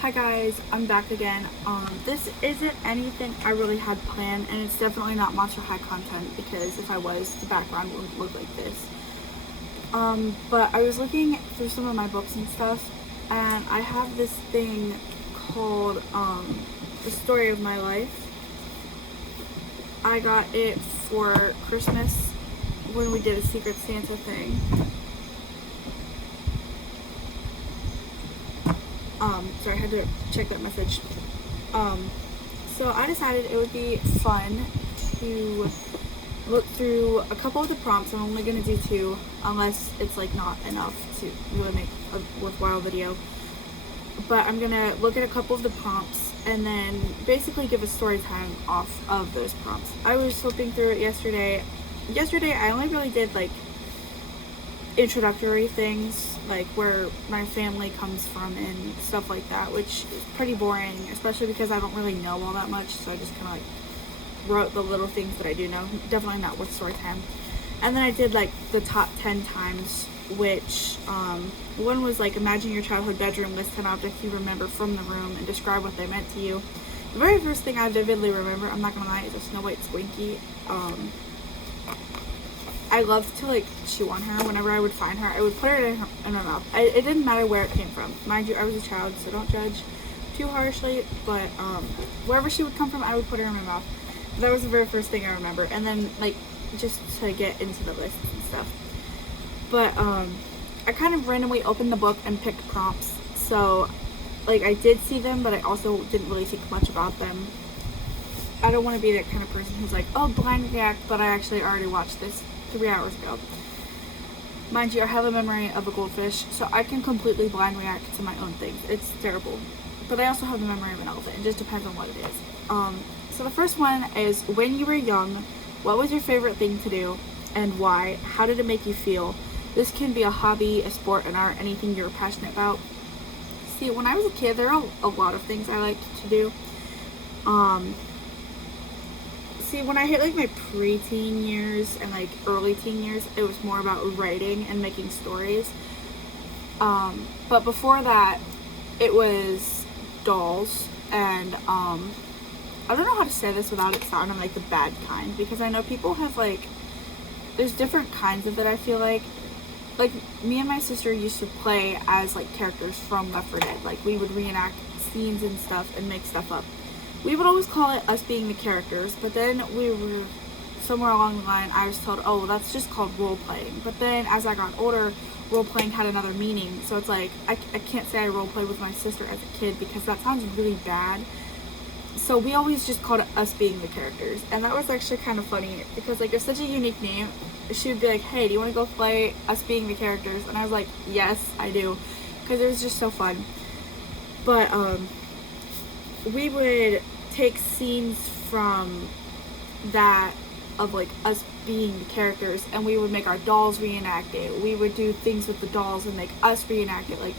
Hi guys, I'm back again. This isn't anything I really had planned, and it's definitely not Monster High content because if I was, the background wouldn't look like this. But I was looking through some of my books and stuff, and I have this thing called The Story of My Life. I got it for Christmas when we did a Secret Santa thing. Sorry, I had to check that message. So I decided it would be fun to look through a couple of the prompts. I'm only going to do 2, unless it's like not enough to really make a worthwhile video. But I'm going to look at a couple of the prompts and then basically give a story time off of those prompts. I was flipping through it yesterday. I only really did like introductory things, like where my family comes from and stuff like that, which is pretty boring, especially because I don't really know all that much, so I just kind of like wrote the little things that I do know. Definitely not worth story time. And then I did like the top 10 times, which one was like, imagine your childhood bedroom, list 10 objects you remember from the room and describe what they meant to you. The very first thing I vividly remember, I'm not gonna lie, is a Snow White Squinky. I loved to like chew on her. Whenever I would find her, I would put her in my mouth. It didn't matter where it came from. Mind you, I was a child, so don't judge too harshly, but wherever she would come from, I would put her in my mouth. That was the very first thing I remember. And then like just to get into the list and stuff. But I kind of randomly opened the book and picked prompts. So like I did see them, but I also didn't really think much about them. I don't want to be that kind of person who's like, oh, blind react, but I actually already watched this 3 hours ago. Mind you, I have a memory of a goldfish, so I can completely blind react to my own things. It's terrible. But I also have the memory of an elephant. It just depends on what it is. So the first one is, when you were young, what was your favorite thing to do and why? How did it make you feel? This can be a hobby, a sport, an art, anything you're passionate about. See, when I was a kid, there are a lot of things I liked to do. See, when I hit like my preteen years and like early teen years, it was more about writing and making stories. But before that, it was dolls, and I don't know how to say this without it sounding like the bad kind, because I know people have like, there's different kinds of it. I feel like me and my sister used to play as like characters from Left 4 Dead. Like we would reenact scenes and stuff and make stuff up. We would always call it us being the characters, but then we were somewhere along the line, I was told, oh, that's just called role playing. But then as I got older, role playing had another meaning. So it's like, I can't say I role play with my sister as a kid because that sounds really bad. So we always just called it us being the characters. And that was actually kind of funny because like it's such a unique name. She would be like, hey, do you want to go play us being the characters? And I was like, yes, I do. Because it was just so fun. But, we would take scenes from that of like us being the characters, and we would make our dolls reenact it. We would do things with the dolls and make us reenact it. Like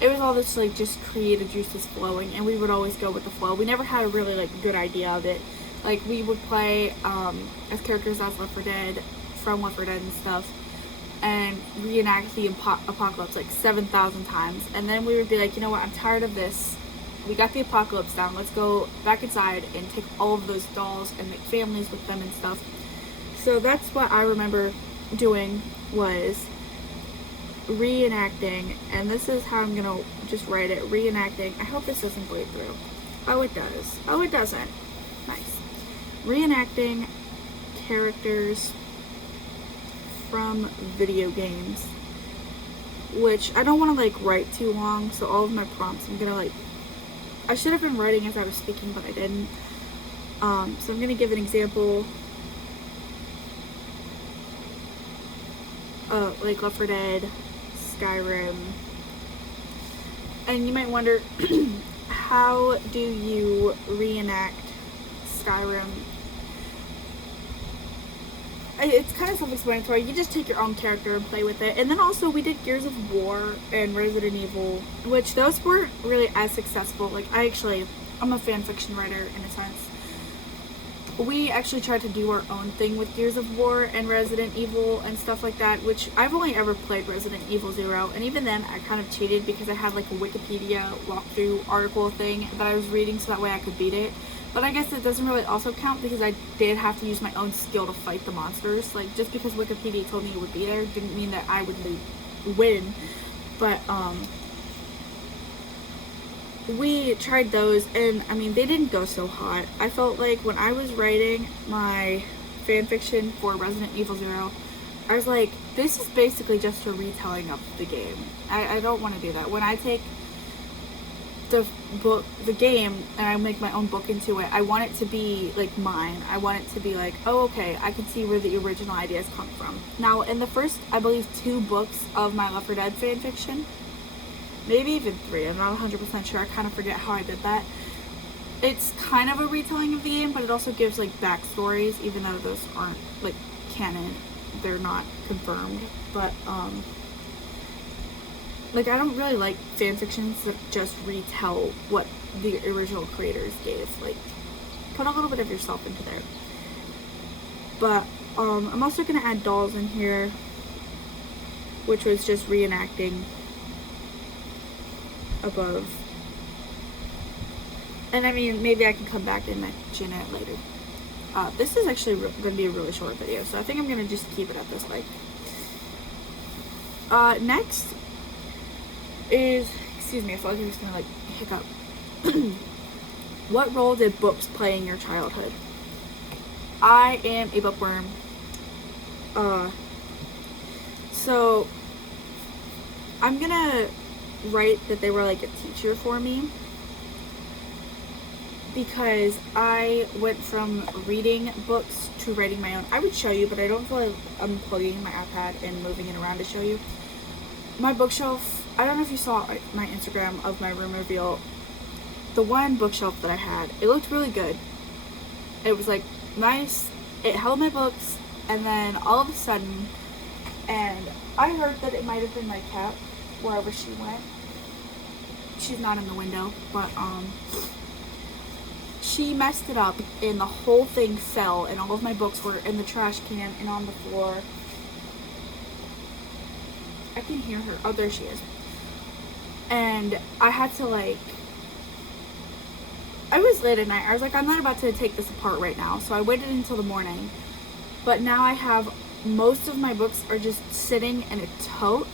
it was all this like just creative juices flowing, and we would always go with the flow. We never had a really like good idea of it. Like we would play as characters as Left 4 Dead, from Left 4 Dead and stuff, and reenact the apocalypse like 7,000 times. And then we would be like, you know what, I'm tired of this. We got the apocalypse down, let's go back inside and take all of those dolls and make families with them and stuff. So that's what I remember doing, was reenacting, and this is how I'm gonna just write it, reenacting. I hope this doesn't bleed through. Oh, it does. Oh, it doesn't. Nice. Reenacting characters from video games, which I don't want to like write too long, so all of my prompts I'm gonna like, I should have been writing as I was speaking, but I didn't. So I'm going to give an example. Like Left 4 Dead, Skyrim. And you might wonder, how do you reenact Skyrim? It's kind of self-explanatory. You just take your own character and play with it. And then also we did Gears of War and Resident Evil, which those weren't really as successful. Like I'm a fan fiction writer in a sense. we actually tried to do our own thing with Gears of War and Resident Evil and stuff like that, which I've only ever played Resident Evil 0, and even then I kind of cheated because I had like a Wikipedia walkthrough article thing that I was reading so that way I could beat it. But I guess it doesn't really also count because I did have to use my own skill to fight the monsters. Like, just because Wikipedia told me it would be there didn't mean that I would win. But, we tried those, and I mean, they didn't go so hot. I felt like when I was writing my fanfiction for Resident Evil 0, I was like, this is basically just a retelling of the game. I don't want to do that. When I take the game and I make my own book into it, I want it to be like mine. I want it to be like, oh, okay, I can see where the original ideas come from. Now, in the first, I believe, 2 books of my Left 4 Dead fanfiction, maybe even 3, I'm not 100% sure, I kind of forget how I did that. It's kind of a retelling of the game, but it also gives like backstories, even though those aren't like canon, they're not confirmed. But like, I don't really like fan fictions that just retell what the original creators gave. Like, put a little bit of yourself into there. But I'm also gonna add dolls in here, which was just reenacting above. And I mean, maybe I can come back and mention it later. This is actually going to be a really short video, so I think I'm going to just keep it at this length. Next is, excuse me, I feel like I'm just going to like hiccup. What role did books play in your childhood? I am a bookworm. So I'm going to write that they were like a teacher for me, because I went from reading books to writing my own. I would show you, but I don't feel like I'm plugging my iPad and moving it around to show you. My bookshelf, I don't know if you saw my Instagram of my room reveal. The one bookshelf that I had, it looked really good. It was like nice, it held my books, and then all of a sudden, and I heard that it might have been my cat, wherever she went. She's not in the window, but she messed it up, and the whole thing fell, and all of my books were in the trash can and on the floor. I can hear her. Oh, there she is. And I had to, like, I was late at night. I was like, I'm not about to take this apart right now, so I waited until the morning. But now I have, most of my books are just sitting in a tote,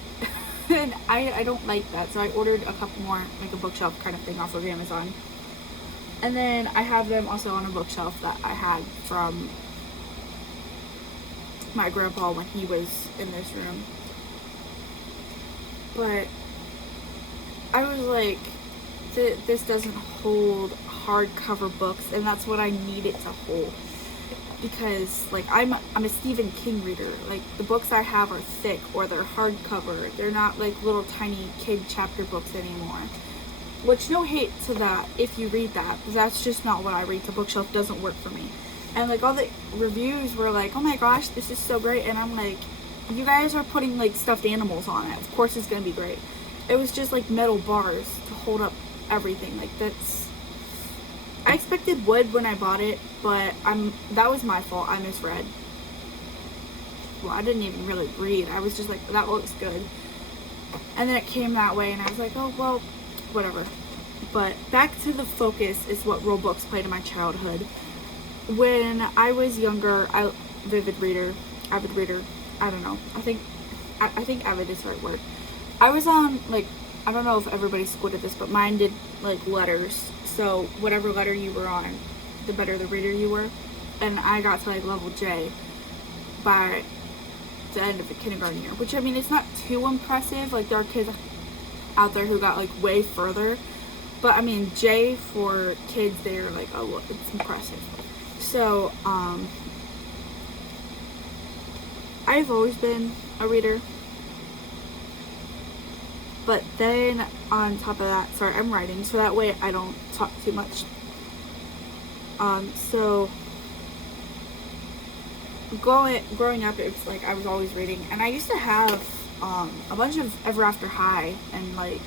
and I don't like that, so I ordered a couple more, like a bookshelf kind of thing off of Amazon. And then I have them also on a bookshelf that I had from my grandpa when he was in this room. But I was like, this doesn't hold hardcover books, and that's what I need it to hold. Because, like, I'm a Stephen King reader. Like, the books I have are thick, or they're hardcover. They're not, like, little tiny kid chapter books anymore. Which, no hate to that if you read that, because that's just not what I read. The bookshelf doesn't work for me. And, like, all the reviews were like, oh my gosh, this is so great. And I'm like, you guys are putting, like, stuffed animals on it. Of course it's going to be great. It was just, like, metal bars to hold up everything. Like, that's... I expected wood when I bought it, but that was my fault. I misread. Well, I didn't even really read. I was just like, that looks good. And then it came that way, and I was like, oh, well, whatever. But back to the focus is what role books played in my childhood. When I was younger, avid reader, I don't know. I think avid is the right word. I was on, like, I don't know if everybody squatted this, but mine did, like, letters. So whatever letter you were on, the better the reader you were. And I got to, like, level J by the end of the kindergarten year. Which, I mean, it's not too impressive. Like, there are kids out there who got, like, way further. But, I mean, J for kids, they're like, oh, look, it's impressive. So, I've always been a reader. But then, on top of that, sorry, I'm writing, so that way I don't talk too much. So, growing up, it's like I was always reading. And I used to have, a bunch of Ever After High and, like,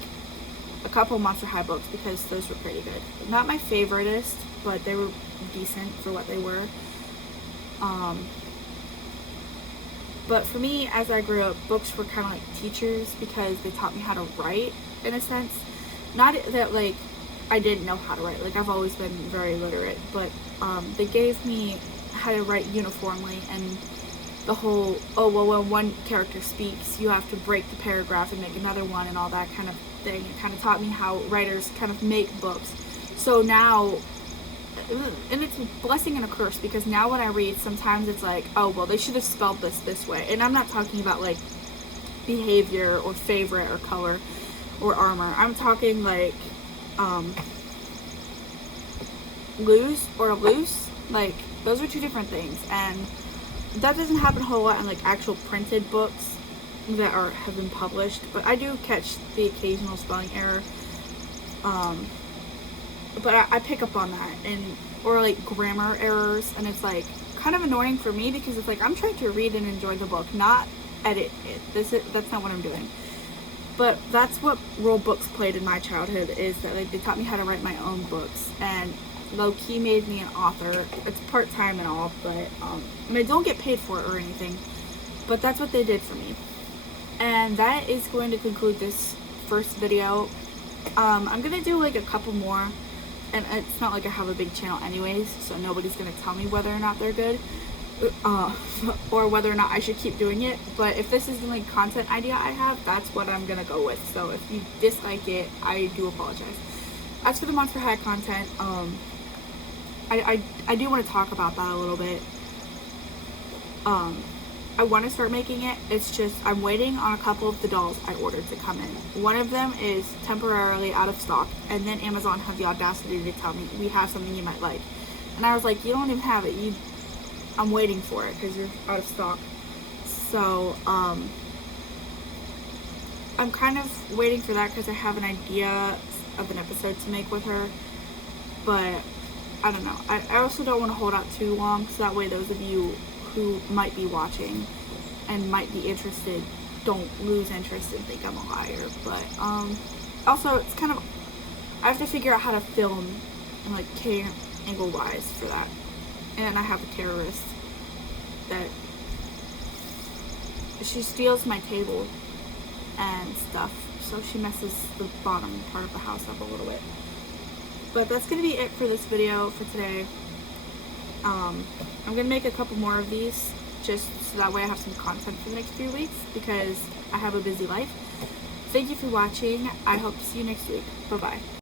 a couple Monster High books because those were pretty good. Not my favoriteest, but they were decent for what they were. But for me, as I grew up, books were kind of like teachers because they taught me how to write, in a sense. Not that, like, I didn't know how to write. Like, I've always been very literate, but they gave me how to write uniformly, and the whole, oh, well, when one character speaks, you have to break the paragraph and make another one and all that kind of thing. It kind of taught me how writers kind of make books. So now, and it's a blessing and a curse, because now when I read, sometimes it's like, oh, well, they should have spelled this way. And I'm not talking about, like, behavior or favorite or color or armor. I'm talking, like, lose or loose. Like, those are two different things. And that doesn't happen a whole lot in, like, actual printed books that have been published. But I do catch the occasional spelling error. But I pick up on that, or like grammar errors, and it's like kind of annoying for me because it's like I'm trying to read and enjoy the book, not edit it. That's not what I'm doing. But that's what role books played in my childhood, is that, like, they taught me how to write my own books, and low-key made me an author. It's part-time and all, but I don't get paid for it or anything, but that's what they did for me. And that is going to conclude this first video. I'm gonna do like a couple more. And it's not like I have a big channel anyways, so nobody's going to tell me whether or not they're good, or whether or not I should keep doing it. But if this is the like content idea I have, that's what I'm going to go with. So if you dislike it, I do apologize. As for the Monster High content, I do want to talk about that a little bit. I want to start making it. It's just I'm waiting on a couple of the dolls I ordered to come in. One of them is temporarily out of stock, and then Amazon had the audacity to tell me, we have something you might like. And I was like, you don't even have it. I'm waiting for it because you're out of stock. So I'm kind of waiting for that because I have an idea of an episode to make with her. But I don't know. I also don't want to hold out too long, so that way those of you who might be watching and might be interested don't lose interest and think I'm a liar. But also, it's kind of, I have to figure out how to film and like angle wise for that. And I have a terrorist that she steals my table and stuff, so she messes the bottom part of the house up a little bit. But that's gonna be it for this video for today. I'm gonna make a couple more of these just so that way I have some content for the next few weeks, because I have a busy life. Thank you for watching. I hope to see you next week. Bye bye.